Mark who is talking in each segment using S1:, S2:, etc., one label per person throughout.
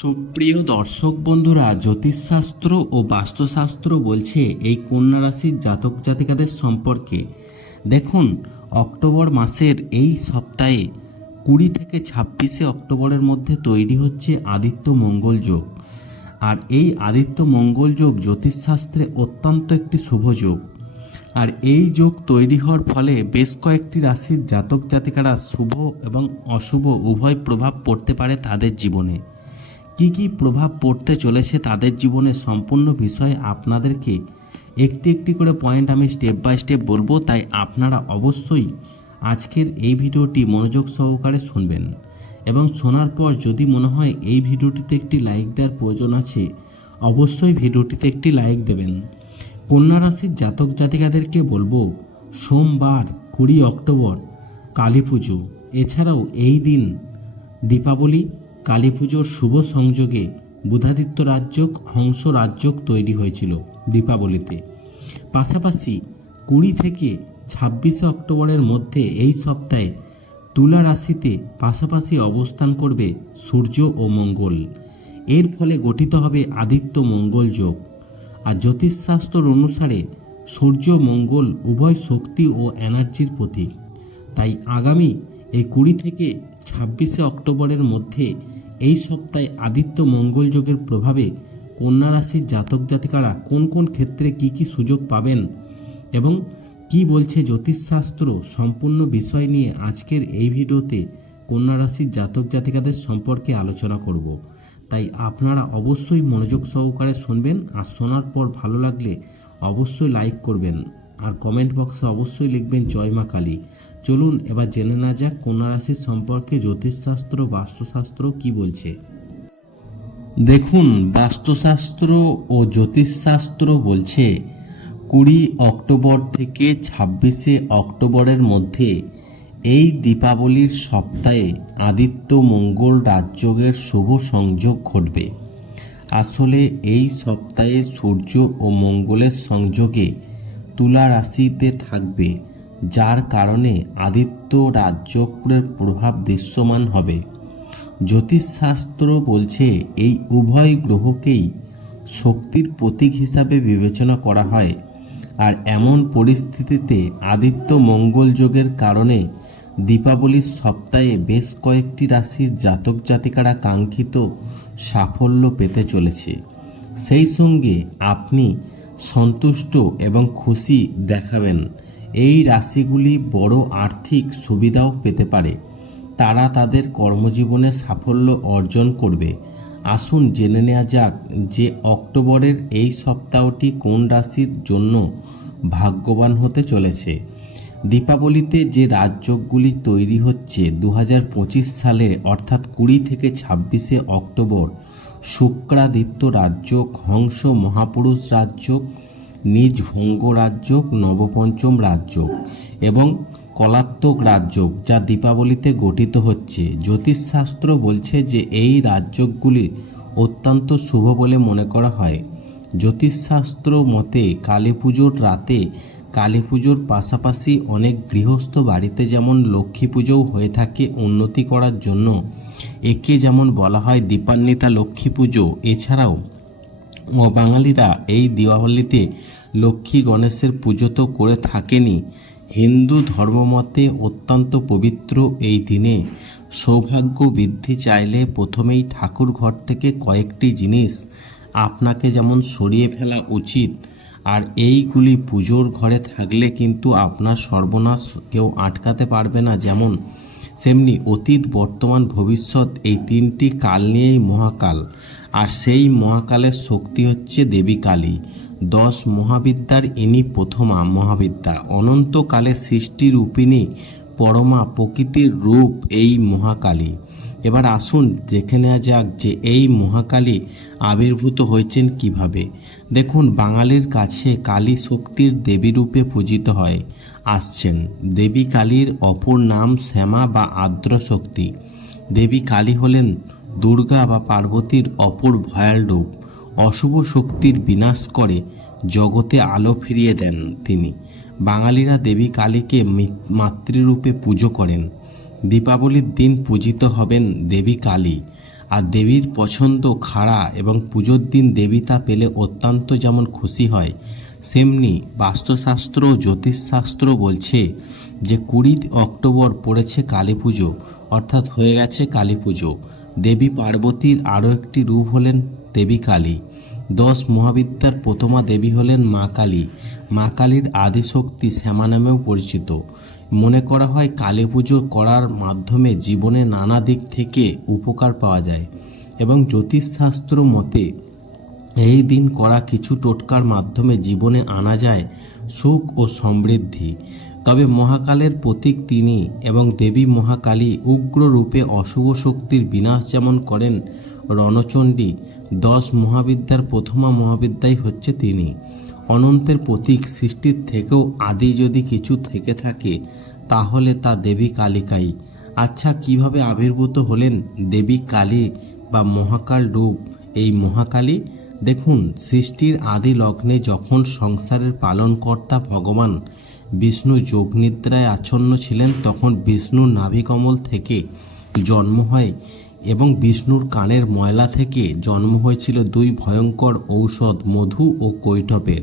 S1: সুপ্রিয় দর্শক বন্ধুরা, জ্যোতিষশাস্ত্র ও বাস্তুশাস্ত্র বলছে এই কন্যা রাশির জাতক জাতিকাদের সম্পর্কে। দেখুন, অক্টোবর মাসের এই সপ্তাহে কুড়ি থেকে ছাব্বিশে অক্টোবরের মধ্যে তৈরি হচ্ছে আদিত্য মঙ্গল যোগ। আর এই আদিত্য মঙ্গল যোগ জ্যোতিষশাস্ত্রে অত্যন্ত একটি শুভ যোগ। আর এই যোগ তৈরি হওয়ার ফলে বেশ কয়েকটি রাশির জাতক জাতিকারা শুভ এবং অশুভ উভয় প্রভাব পড়তে পারে তাদের জীবনে। কি কি প্রভাব পড়তে চলেছে তাদের জীবনে সম্পূর্ণ বিষয়ে আপনাদেরকে একটি একটি করে পয়েন্ট আমি স্টেপ বাই স্টেপ বলব, তাই আপনারা অবশ্যই আজকের এই ভিডিওটি মনোযোগ সহকারে শুনবেন। এবং শোনার পর যদি মনে হয় এই ভিডিওটিতে একটি লাইক দেওয়ার প্রয়োজন আছে, অবশ্যই ভিডিওটিতে একটি লাইক দেবেন। কন্যা রাশির জাতক জাতিকাদেরকে বলব, সোমবার কুড়ি অক্টোবর কালী পুজো। এছাড়াও এই দিন দীপাবলি কালী পুজোর শুভ সংযোগে বুধাদিত্য রাজ্যক হংস রাজ্যক তৈরি হয়েছিল দীপাবলিতে। পাশাপাশি কুড়ি থেকে ছাব্বিশে অক্টোবরের মধ্যে এই সপ্তাহে তুলা রাশিতে পাশাপাশি অবস্থান করবে সূর্য ও মঙ্গল। এর ফলে গঠিত হবে আদিত্য মঙ্গল যোগ। আর জ্যোতিষশাস্ত্র অনুসারে সূর্য, মঙ্গল উভয় শক্তি ও এনার্জির প্রতীক। তাই আগামী এই কুড়ি থেকে ছাব্বিশে অক্টোবরের মধ্যে এই সপ্তাহে আদিত্য মঙ্গল যোগের প্রভাবে কন্যা রাশির জাতক জাতিকারা কোন কোন ক্ষেত্রে কি কি সুযোগ পাবেন এবং কি বলছে জ্যোতিষশাস্ত্র সম্পূর্ণ বিষয় নিয়ে আজকের এই ভিডিওতে কন্যা রাশির জাতক জাতিকাদের সম্পর্কে আলোচনা করব। তাই আপনারা অবশ্যই মনোযোগ সহকারে শুনবেন আর শোনার পর ভালো লাগলে অবশ্যই লাইক করবেন। আর কমেন্ট বক্সে অবশ্যই লিখবেন জয় মা কালী। চলুন এবার জেনে না যাক কন্যা সম্পর্কে জ্যোতিষশাস্ত্র, বাস্তুশাস্ত্র কি বলছে। দেখুন, বাস্তুশাস্ত্র ও জ্যোতিষশাস্ত্র বলছে, কুড়ি অক্টোবর থেকে ছাব্বিশে অক্টোবরের মধ্যে এই দীপাবলির সপ্তাহে আদিত্য মঙ্গল রাজযোগের শুভ সংযোগ ঘটবে। আসলে এই সপ্তাহে সূর্য ও মঙ্গলের সংযোগে তুলা রাশিতে থাকবে, যার কারণে আদিত্য রাজচক্রের প্রভাব দৃশ্যমান হবে। জ্যোতিষশাস্ত্র বলছে, এই উভয় গ্রহকেই শক্তির প্রতীক হিসাবে বিবেচনা করা হয়। আর এমন পরিস্থিতিতে আদিত্য মঙ্গল যোগের কারণে দীপাবলির সপ্তাহে বেশ কয়েকটি রাশির জাতক জাতিকারা কাঙ্ক্ষিত সাফল্য পেতে চলেছে। সেই সঙ্গে আপনি সন্তুষ্ট এবং খুশি দেখাবেন। এই রাশিগুলি বড় আর্থিক সুবিধাও পেতে পারে। তারা তাদের কর্মজীবনে সাফল্য অর্জন করবে। আসুন জেনে নেওয়া যাক যে অক্টোবরের এই সপ্তাহটি কোন রাশির জন্য ভাগ্যবান হতে চলেছে। দীপাবলিতে যে রাজযোগগুলি তৈরি হচ্ছে দু হাজার পঁচিশ সালে, অর্থাৎ কুড়ি থেকে ছাব্বিশে অক্টোবর শুক্রাদিত্য রাজযোগ, হংস মহাপুরুষ রাজযোগ, নিজ ভঙ্গ রাজযোগ, নবপঞ্চম রাজযোগ এবং কলাত্মক রাজযোগ যা দীপাবলিতে গঠিত হচ্ছে। জ্যোতিষশাস্ত্র বলছে যে এই রাজযোগগুলি অত্যন্ত শুভ বলে মনে করা হয়। জ্যোতিষশাস্ত্র মতে কালী পুজোর রাতে কালী পুজোর পাশাপাশি অনেক গৃহস্থ বাড়িতে যেমন লক্ষ্মী পুজোও হয়ে থাকে উন্নতি করার জন্য। একে যেমন বলা হয় দীপান্বিতা লক্ষ্মী পুজো, এছাড়াও ও বাঙালিরা এই দীপাবলিতে লক্ষ্মী গণেশের পুজো তো করে থাকেনি। হিন্দু ধর্মমতে অত্যন্ত পবিত্র এই দিনে। সৌভাগ্য বৃদ্ধি চাইলে প্রথমেই ঠাকুর ঘর থেকে কয়েকটি জিনিস আপনাকে যেমন সরিয়ে ফেলা উচিত আর এইগুলি পুজোর ঘরে থাকলে কিন্তু আপনার সর্বনাশ কেউ আটকাতে পারবে না। যেমন তেমনি অতীত, বর্তমান, ভবিষ্যৎ এই তিনটি কাল নিয়েই মহাকাল। আর সেই মহাকালের শক্তি হচ্ছে দেবী কালী। দশ মহাবিদ্যার ইনি প্রথমা মহাবিদ্যা। অনন্তকালে সৃষ্টি রূপিণী পরমা প্রকৃতির রূপ এই মহাকালী। এবার আসুন দেখে নেওয়া যাক যে এই মহাকালী আবির্ভূত হয়েছেন কীভাবে। দেখুন, বাঙালির কাছে কালী শক্তির দেবী রূপে পূজিত হয়। আসছেন, দেবী কালীর অপর নাম শ্যামা বা আর্দ্র শক্তি। দেবী কালী হলেন দুর্গা বা পার্বতীর অপর ভয়াল রূপ। অশুভ শক্তির বিনাশ করে জগতে আলো ফিরিয়ে দেন তিনি। বাঙালিরা দেবী কালীকে মাতৃরূপে পুজো করেন। দীপাবলির দিন পূজিত হবেন দেবী কালী। আর দেবীর পছন্দ খাড়া এবং পুজোর দিন দেবী তা পেলে অত্যন্ত যেমন খুশি হয়, সেমনি বাস্তুশাস্ত্র জ্যোতিষশাস্ত্র বলছে যে কুড়ি অক্টোবর পড়েছে কালী পুজো, অর্থাৎ হয়ে গেছে কালী পুজো। দেবী পার্বতীর আরও একটি রূপ হলেন দেবী কালী। দশ মহাবিদ্যার প্রথমা দেবী হলেন মা কালী। মা কালীর আদিশক্তি শ্যামা নামেও পরিচিত। মনে করা হয় কালী পুজো করার মাধ্যমে জীবনে নানা দিক থেকে উপকার পাওয়া যায় এবং জ্যোতিষশাস্ত্র মতে এই দিন করা কিছু টোটকার মাধ্যমে জীবনে আনা যায় সুখ ও সমৃদ্ধি। তবে মহাকালের প্রতীক তিনি এবং দেবী মহাকালী উগ্র রূপে অশুভ শক্তির বিনাশ যেমন করেন রণচণ্ডী দশ মহাবিদ্যার প্রথমা মহাবিদ্যাই হচ্ছে তিনি। অনন্তের প্রতীক সৃষ্টির থেকেও আদি যদি কিছু থেকে থাকে, তাহলে তা দেবী কালিকাই। আচ্ছা কীভাবে আবির্ভূত হলেন দেবী কালী বা মহাকাল রূপ এই মহাকালী? দেখুন, সৃষ্টির আদি লগ্নে যখন সংসারের পালনকর্তা ভগবান বিষ্ণু যোগনিদ্রায় আচ্ছন্ন ছিলেন, তখন বিষ্ণুর নাভিকমল থেকে জন্ম হয় এবং বিষ্ণুর কানের ময়লা থেকে জন্ম হয়েছিল দুই ভয়ঙ্কর ঔষধ, মধু ও কৈঠবের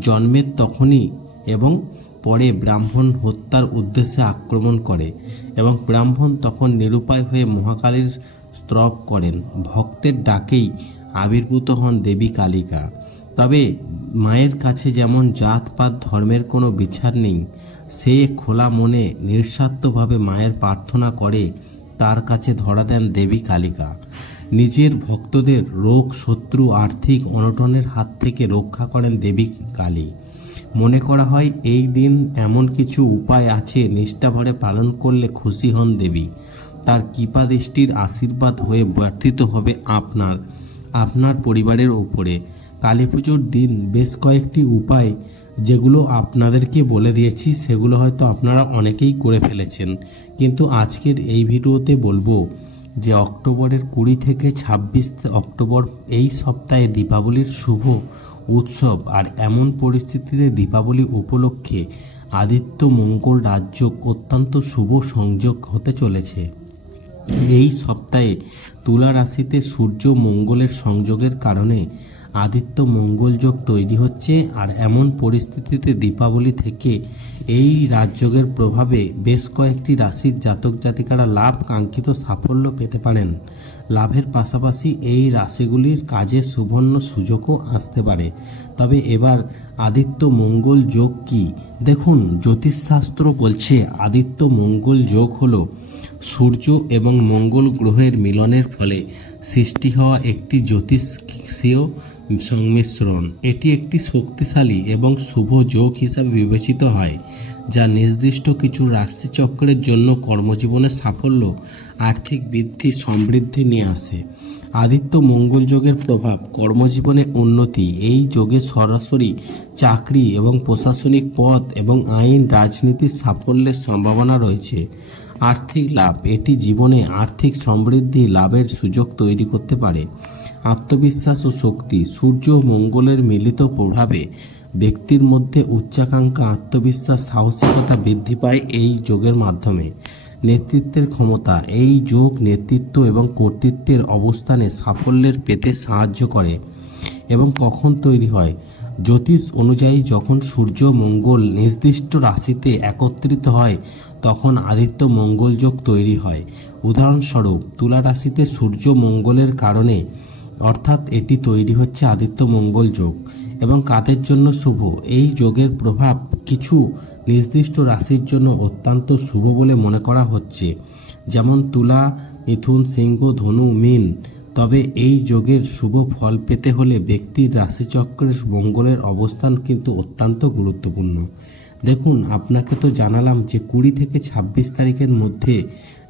S1: জন্মের তখনই এবং পরে ব্রাহ্মণ হত্যার উদ্দেশ্যে আক্রমণ করে এবং ব্রাহ্মণ তখন নিরুপায় হয়ে মহাকালীর স্তব করেন। ভক্তের ডাকেই আবির্ভূত হন দেবী কালিকা। তবে মায়ের কাছে যেমন জাতপাত ধর্মের কোনো বিচার নেই, সে খোলা মনে নিঃস্বার্থভাবে মায়ের প্রার্থনা করে তার কাছে ধরা দেন দেবী কালিকা। নিজের ভক্তদের রোগ, শত্রু, আর্থিক অনটনের হাত থেকে রক্ষা করেন দেবী কালী। মনে করা হয়, এই দিন এমন কিছু উপায় আছে নিষ্ঠাভরে পালন করলে খুশি হন দেবী। তার কৃপা দৃষ্টির আশীর্বাদ হয়ে বর্ধিত হবে আপনার আপনার পরিবারের ওপরে কালী পুজোর দিন বেশ কয়েকটি উপায় যেগুলো আপনাদেরকে বলে দিয়েছি, সেগুলো হয়তো আপনারা অনেকেই করে ফেলেছেন। কিন্তু আজকের এই ভিডিওতে বলব যে অক্টোবরের কুড়ি থেকে ছাব্বিশ অক্টোবর এই সপ্তাহে দীপাবলির শুভ উৎসব আর এমন পরিস্থিতিতে দীপাবলি উপলক্ষে আদিত্য মঙ্গল রাজ্য অত্যন্ত শুভ সংযোগ হতে চলেছে। এই সপ্তাহে তুলা রাশিতে সূর্য মঙ্গলের সংযোগের কারণে আদিত্য মঙ্গল যোগ তৈরি হচ্ছে আর এমন পরিস্থিতিতে দীপাবলি থেকে এই রাজযোগের প্রভাবে বেশ কয়েকটি রাশির জাতক জাতিকারা লাভ কাঙ্ক্ষিত সাফল্য পেতে পারেন। লাভের পাশাপাশি এই রাশিগুলির কাজে সুবর্ণ সুযোগও আসতে পারে। তবে এবার আদিত্য মঙ্গল যোগ কি? দেখুন, জ্যোতিষশাস্ত্র বলছে আদিত্য মঙ্গল যোগ হলো সূর্য এবং মঙ্গল গ্রহের মিলনের ফলে সৃষ্টি হওয়া একটি জ্যোতিষীয় সংমিশ্রণ। এটি একটি শক্তিশালী এবং শুভ যোগ হিসাবে বিবেচিত হয়, যা নির্দিষ্ট কিছু রাশিচক্রের জন্য কর্মজীবনের সাফল্য, আর্থিক বৃদ্ধি, সমৃদ্ধি নিয়ে আসে। আদিত্য মঙ্গল যোগের প্রভাব কর্মজীবনে উন্নতি। এই যোগে সরাসরি চাকরি এবং প্রশাসনিক পদ এবং আইন রাজনীতির সাফল্যের সম্ভাবনা রয়েছে। আর্থিক লাভ। এটি জীবনে আর্থিক সমৃদ্ধি লাভের সুযোগ তৈরি করতে পারে। আত্মবিশ্বাস ও শক্তি, সূর্য মঙ্গলের মিলিত প্রভাবে ব্যক্তির মধ্যে উচ্চাকাঙ্ক্ষা, আত্মবিশ্বাস, সাহসিকতা বৃদ্ধি পায় এই যোগের মাধ্যমে। নেতৃত্বের ক্ষমতা, এই যোগ নেতৃত্ব এবং কর্তৃত্বের অবস্থানে সাফল্যের পেতে সাহায্য করে এবং কখন তৈরি হয়? জ্যোতিষ অনুযায়ী যখন সূর্য মঙ্গল নির্দিষ্ট রাশিতে একত্রিত হয় তখন আদিত্য মঙ্গল যোগ তৈরি হয়। উদাহরণস্বরূপ, তুলা রাশিতে সূর্য মঙ্গলের কারণে, অর্থাৎ এটি তৈরি হচ্ছে আদিত্য মঙ্গল যোগ। এবং কাদের জন্য শুভ? এই যোগের প্রভাব কিছু নির্দিষ্ট রাশির জন্য অত্যন্ত শুভ বলে মনে করা হচ্ছে। যেমন তুলা, মিথুন, সিংহ, ধনু, মিন। তবে এই যোগের শুভ ফল পেতে হলে ব্যক্তির রাশিচক্রের মঙ্গলের অবস্থান কিন্তু অত্যন্ত গুরুত্বপূর্ণ। দেখুন, আপনাকে তো জানালাম যে কুড়ি থেকে ছাব্বিশ তারিখের মধ্যে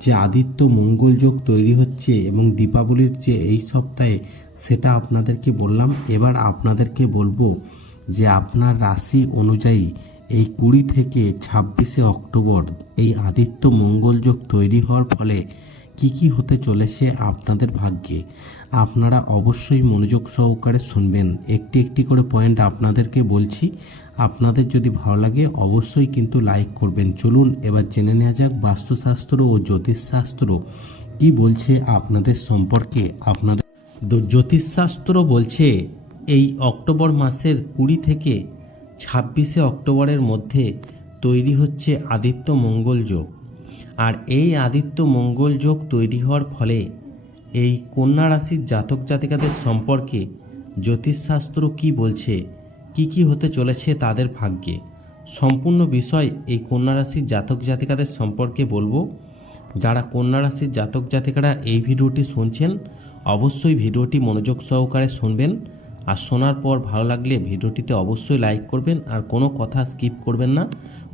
S1: যে আদিত্য মঙ্গল যোগ তৈরি হচ্ছে এবং দীপাবলির যে এই সপ্তাহে, সেটা আপনাদেরকে বললাম। এবার আপনাদেরকে বলব যে আপনার রাশি অনুযায়ী এই কুড়ি থেকে ছাব্বিশে অক্টোবর এই আদিত্য মঙ্গল যোগ তৈরি হওয়ার ফলে কি কি হতে চলেছে আপনাদের ভাগ্যে? আপনারা অবশ্যই মনোযোগ সহকারে শুনবেন। একটি একটি করে পয়েন্ট আপনাদেরকে বলছি। আপনাদের যদি ভালো লাগে অবশ্যই কিন্তু লাইক করবেন। চলুন এবার জেনে নেওয়া যাক বাস্তুশাস্ত্র ও জ্যোতিষশাস্ত্র কি বলছে আপনাদের সম্পর্কে। আপনাদের জ্যোতিষশাস্ত্র বলছে, এই অক্টোবর মাসের কুড়ি থেকে ছাব্বিশে অক্টোবরের মধ্যে তৈরি হচ্ছে আদিত্য মঙ্গল যোগ। আর এই আদিত্য মঙ্গল যোগ তৈরি হওয়ার ফলে এই কন্যা রাশির জাতক জাতিকাদের সম্পর্কে জ্যোতিষশাস্ত্র কি বলছে, কি কি হতে চলেছে তাদের ভাগ্যে, সম্পূর্ণ বিষয় এই কন্যা রাশির জাতক জাতিকাদের সম্পর্কে বলব। যারা কন্যা রাশির জাতক জাতিকারা এই ভিডিওটি শুনছেন, অবশ্যই ভিডিওটি মনোযোগ সহকারে শুনবেন। আর শোনার পর ভালো লাগলে ভিডিওটিতে অবশ্যই লাইক করবেন। আর কোনো কথা স্কিপ করবেন না।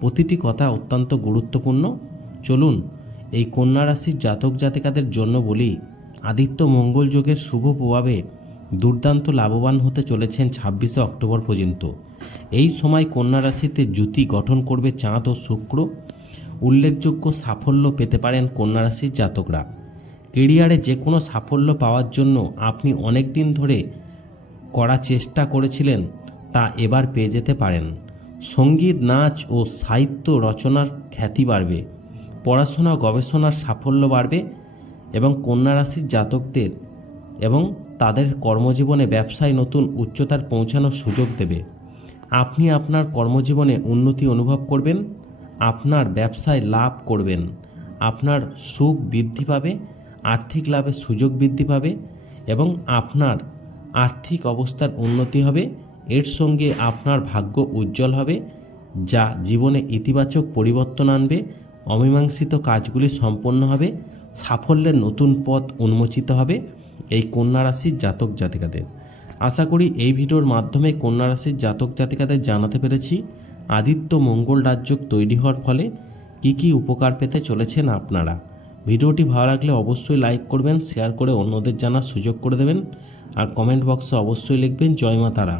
S1: প্রতিটি কথা অত্যন্ত গুরুত্বপূর্ণ। চলুন, এই কন্যা রাশির জাতক জাতিকাদের জন্য বলি, আদিত্য মঙ্গল যোগের শুভ প্রভাবে দুর্দান্ত লাভবান হতে চলেছেন ছাব্বিশে অক্টোবর পর্যন্ত। এই সময় কন্যা রাশিতে জুতি গঠন করবে চাঁদ ও শুক্র। উল্লেখযোগ্য সাফল্য পেতে পারেন কন্যা রাশির জাতকরা। কেরিয়ারে যে কোনো সাফল্য পাওয়ার জন্য আপনি অনেক দিন ধরে করা চেষ্টা করেছিলেন, তা এবার পেয়ে যেতে পারেন। সংগীত, নাচ ও সাহিত্য রচনার খ্যাতি বাড়বে। পড়াশোনা গবেষণার সাফল্য বাড়বে এবং কন্যা রাশির জাতকদের এবং তাদের কর্মজীবনে ব্যবসায় নতুন উচ্চতার পৌঁছানোর সুযোগ দেবে। আপনি আপনার কর্মজীবনে উন্নতি অনুভব করবেন, আপনার ব্যবসায় লাভ করবেন, আপনার সুখ বৃদ্ধি পাবে, আর্থিক লাভের সুযোগ বৃদ্ধি পাবে এবং আপনার আর্থিক অবস্থার উন্নতি হবে। এর সঙ্গে আপনার ভাগ্য উজ্জ্বল হবে, যা জীবনে ইতিবাচক পরিবর্তন আনবে অমীমাংসিত কাজগুলি সম্পন্ন হবে, সাফল্যের নতুন পথ উন্মোচিত হবে এই কন্যা রাশির জাতক জাতিকাদের। আশা করি এই ভিডিওর মাধ্যমে কন্যা রাশির জাতক জাতিকাদের জানাতে পেরেছি, আদিত্য মঙ্গল রাজ্য তৈরি হওয়ার ফলে কি কি উপকার পেতে চলেছেন আপনারা। ভিডিওটি ভালো লাগলে অবশ্যই লাইক করবেন, শেয়ার করে অন্যদের জানার সুযোগ করে দেবেন, আর কমেন্ট বক্সে অবশ্যই লিখবেন, জয় মা তারা।